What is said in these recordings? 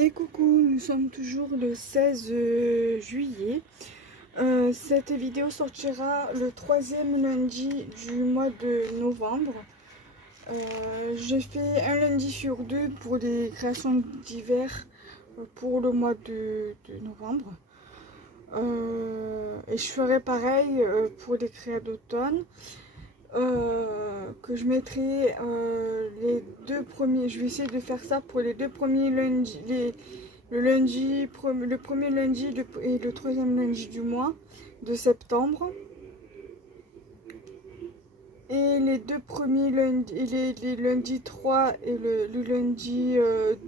Et coucou, nous sommes toujours le 16 juillet. Cette vidéo sortira le troisième lundi du mois de novembre. Je fais un lundi sur deux pour les créations d'hiver pour le mois de novembre. Et je ferai pareil pour les créas d'automne. Que je mettrai les deux premiers. Je vais essayer de faire ça pour les deux premiers lundis, le premier lundi et le troisième lundi du mois de septembre. Et les deux premiers lundis, les lundis 3 et le lundi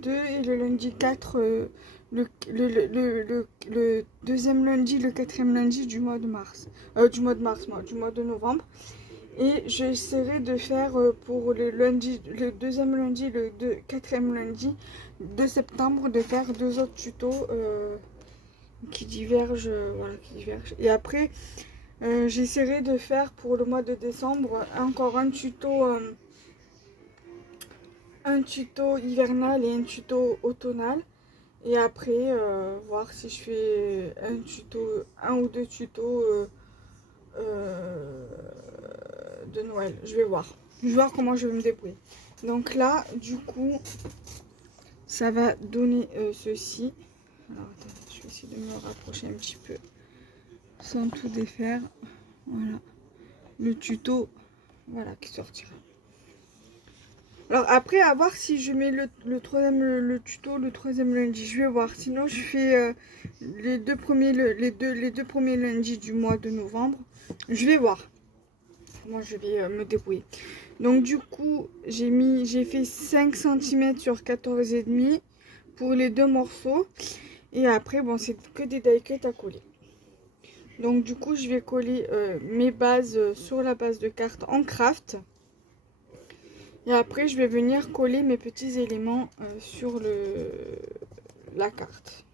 2 et le lundi 4, le deuxième lundi, le quatrième lundi du mois de mars. Du mois de novembre. Et j'essaierai de faire pour le lundi, le deuxième lundi, quatrième lundi de septembre, de faire deux autres tutos qui divergent, voilà, qui divergent. Et après, j'essaierai de faire pour le mois de décembre encore un tuto hivernal et un tuto automnal. Et après, voir si je fais un ou deux tutos de Noël. Je vais voir. Je vais voir comment je vais me débrouiller. Donc là, du coup, ça va donner ceci. Alors, attendez, je vais essayer de me rapprocher un petit peu sans tout défaire. Voilà. Le tuto, voilà, qui sortira. Alors après, à voir si je mets le tuto le troisième lundi. Je vais voir. Sinon, je fais les deux premiers lundis du mois de novembre. Je vais voir. Moi, je vais me débrouiller. Donc du coup, j'ai fait 5 cm sur 14,5 pour les deux morceaux. Et après, bon, c'est que des die cuts à coller. Donc du coup, je vais coller mes bases sur la base de carte en craft. Et après, je vais venir coller mes petits éléments sur la carte.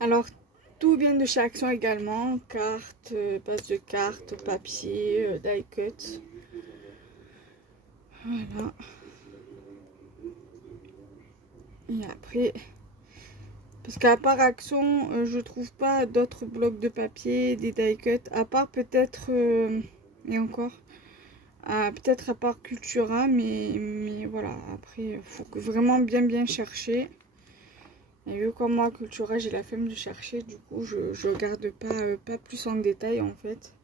Alors, tout vient de chez Action également. Carte, base de carte, papier, die cut. Voilà. Et après, parce qu'à part Action, je trouve pas d'autres blocs de papier, des die cut, à part peut-être, et encore, peut-être à part Cultura, mais voilà, après, il faut vraiment bien chercher. Et vu comme moi, Cultura, j'ai la flemme de chercher, du coup, je regarde pas plus en détail, en fait.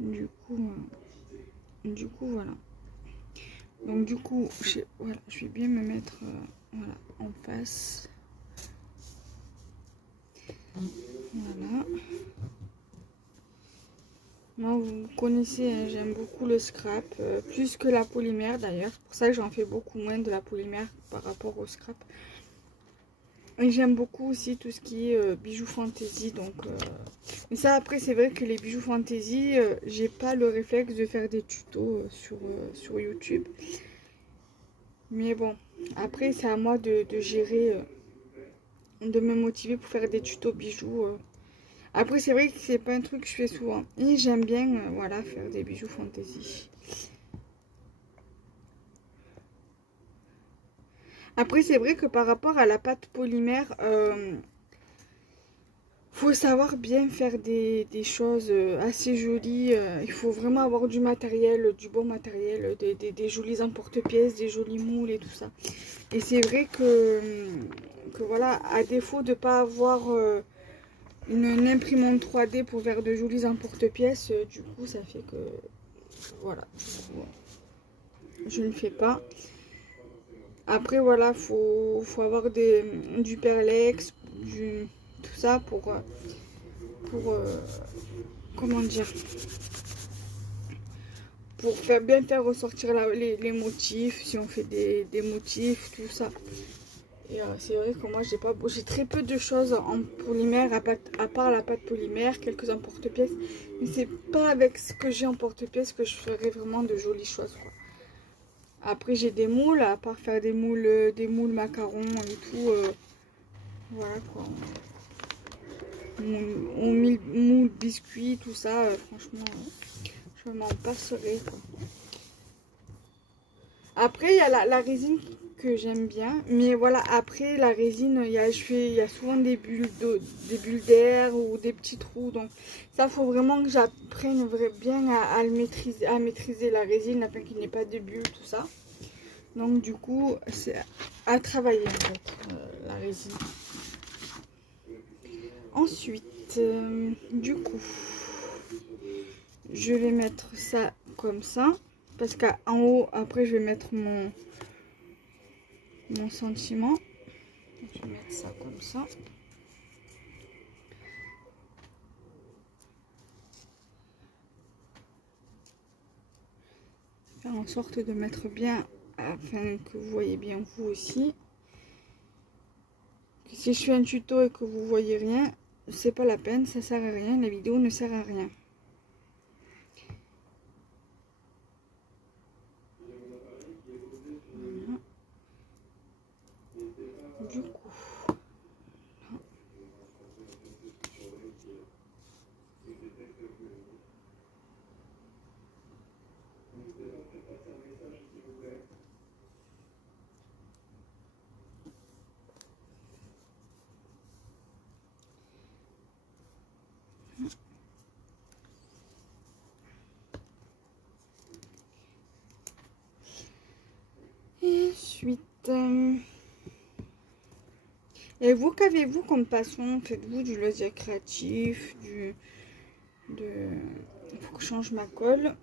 Du coup, voilà. Donc du coup, voilà, je vais bien me mettre voilà, en face. Voilà. Moi, vous connaissez, hein, j'aime beaucoup le scrap, plus que la polymère d'ailleurs. C'est pour ça que j'en fais beaucoup moins de la polymère par rapport au scrap. Et j'aime beaucoup aussi tout ce qui est bijoux fantasy. Donc, mais ça, après, c'est vrai que les bijoux fantasy, j'ai pas le réflexe de faire des tutos sur YouTube. Mais bon, après, c'est à moi de gérer, de me motiver pour faire des tutos bijoux. Après, c'est vrai que c'est pas un truc que je fais souvent. Et j'aime bien, voilà, faire des bijoux fantasy. Après, c'est vrai que par rapport à la pâte polymère, faut savoir bien faire des choses assez jolies. Il faut vraiment avoir du matériel, du bon matériel, des jolis emporte-pièces, des jolis moules et tout ça. Et c'est vrai que voilà, à défaut de ne pas avoir une imprimante 3D pour faire de jolis emporte-pièces, du coup, ça fait que voilà, je ne fais pas. Après, voilà, faut avoir du perlex, tout ça pour comment dire, pour bien faire ressortir les motifs, si on fait des motifs, tout ça. Et c'est vrai que moi, j'ai très peu de choses en polymère, à part la pâte polymère, quelques emporte-pièces. Mais c'est pas avec ce que j'ai en porte-pièces que je ferai vraiment de jolies choses, quoi. Après, j'ai des moules, à part faire des moules macarons et tout. Voilà quoi. moule biscuit, tout ça, franchement, je m'en passerai, quoi. Après, il y a la résine que j'aime bien, mais voilà, après la résine, il y a souvent des bulles d'air ou des petits trous, donc ça, faut vraiment que j'apprenne bien à maîtriser la résine, afin qu'il n'y ait pas de bulles, tout ça. Donc du coup, c'est à travailler en fait, la résine. Ensuite, du coup, je vais mettre ça comme ça. Parce qu'en haut, après, je vais mettre mon sentiment. Je vais mettre ça comme ça. Faire en sorte de mettre bien, afin que vous voyez bien vous aussi. Si je fais un tuto et que vous voyez rien, c'est pas la peine, ça sert à rien, la vidéo ne sert à rien. Voilà. Du coup, et ensuite, et vous, qu'avez-vous comme passion? Faites-vous du loisir créatif, il faut que je change ma colle.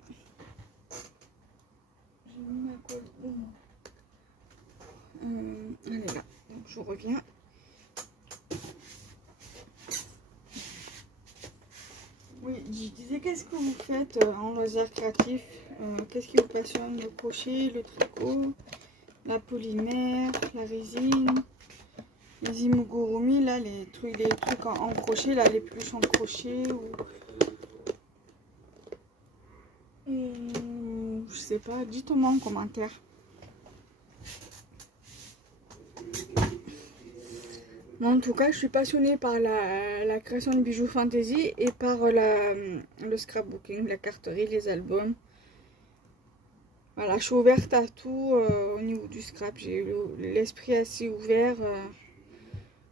J'ai mis ma colle où? Elle est là, donc je reviens. Oui, je disais, qu'est-ce que vous faites en loisir créatif? Qu'est-ce qui vous passionne? Le crochet, le tricot, la polymère, la résine, les amigurumi, là, les trucs en crochet, là, les peluches en crochet, ou je sais pas, dites-moi en commentaire. Moi, en tout cas, je suis passionnée par la création de bijoux fantasy et par le scrapbooking, la carterie, les albums. Voilà, je suis ouverte à tout au niveau du scrap. J'ai l'esprit assez ouvert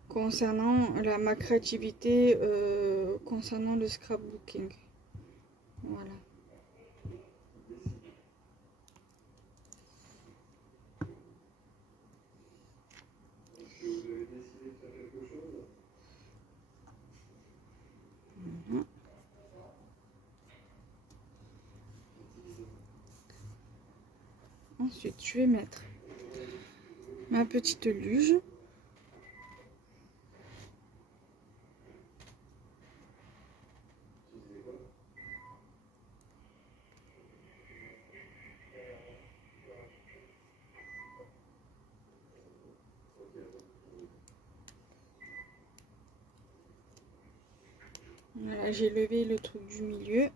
concernant ma créativité, concernant le scrapbooking. Voilà. Ensuite, je vais mettre ma petite luge. Voilà, j'ai levé le truc du milieu.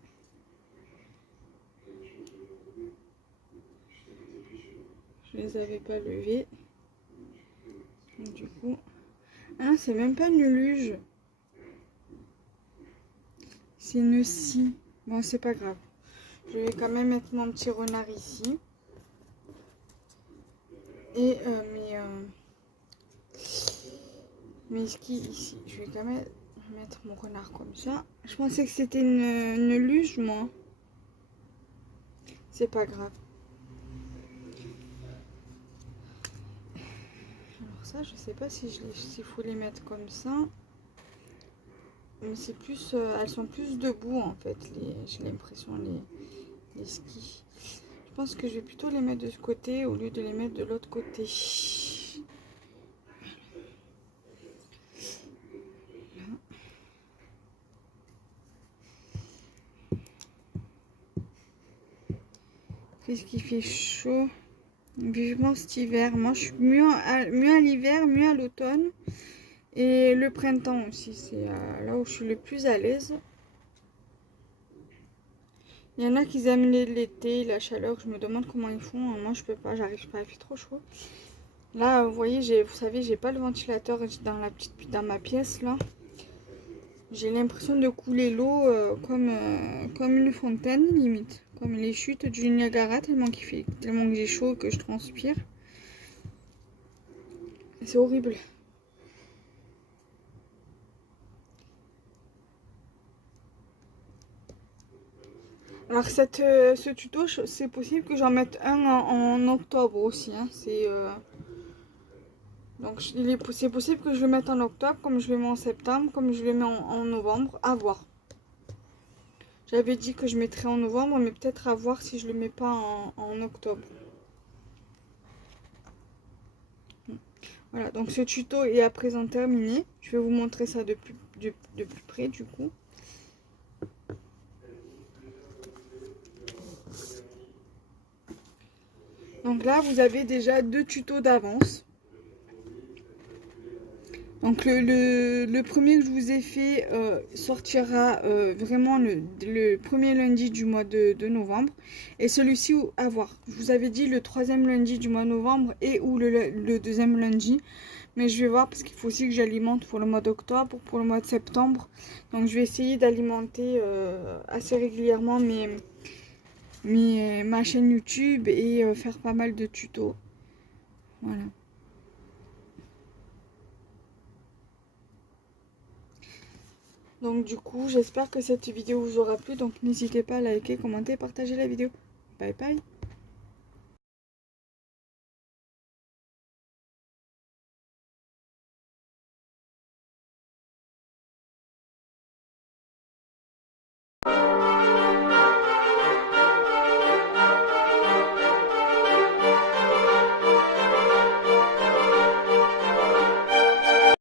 Je les avais pas levés. Donc, du coup, ah, c'est même pas une luge. C'est une scie. Bon, c'est pas grave. Je vais quand même mettre mon petit renard ici. Et mes skis ici. Je vais quand même mettre mon renard comme ça. Je pensais que c'était une luge, moi. C'est pas grave. Alors ça, je sais pas si s'il faut les mettre comme ça. Mais c'est plus, elles sont plus debout en fait. J'ai l'impression les skis. Je pense que je vais plutôt les mettre de ce côté au lieu de les mettre de l'autre côté. Qu'est-ce qui fait chaud? Vivement cet hiver. Moi, je suis mieux à l'hiver, mieux à l'automne. Et le printemps aussi. C'est là où je suis le plus à l'aise. Il y en a qui aiment l'été, la chaleur. Je me demande comment ils font. Moi, je peux pas. J'arrive pas. Il fait trop chaud. Là, vous voyez, vous savez, j'ai pas le ventilateur dans ma pièce là. J'ai l'impression de couler l'eau comme une fontaine, limite. Comme les chutes du Niagara, tellement que j'ai chaud que je transpire. C'est horrible. Alors ce tuto, c'est possible que j'en mette un en octobre aussi. Hein. Donc c'est possible que je le mette en octobre, comme je le mets en septembre, comme je le mets en novembre, à voir. J'avais dit que je mettrais en novembre, mais peut-être à voir si je le mets pas en octobre. Voilà, donc ce tuto est à présent terminé. Je vais vous montrer ça de plus près du coup. Donc là, vous avez déjà 2 tutos d'avance. Donc le premier que je vous ai fait sortira vraiment le premier lundi du mois de novembre. Et celui-ci à voir. Je vous avais dit le 3e lundi du mois de novembre et ou le 2e lundi. Mais je vais voir parce qu'il faut aussi que j'alimente pour le mois d'octobre, pour le mois de septembre. Donc je vais essayer d'alimenter assez régulièrement ma chaîne YouTube et faire pas mal de tutos. Voilà. Donc du coup, j'espère que cette vidéo vous aura plu. Donc n'hésitez pas à liker, commenter, partager la vidéo. Bye bye.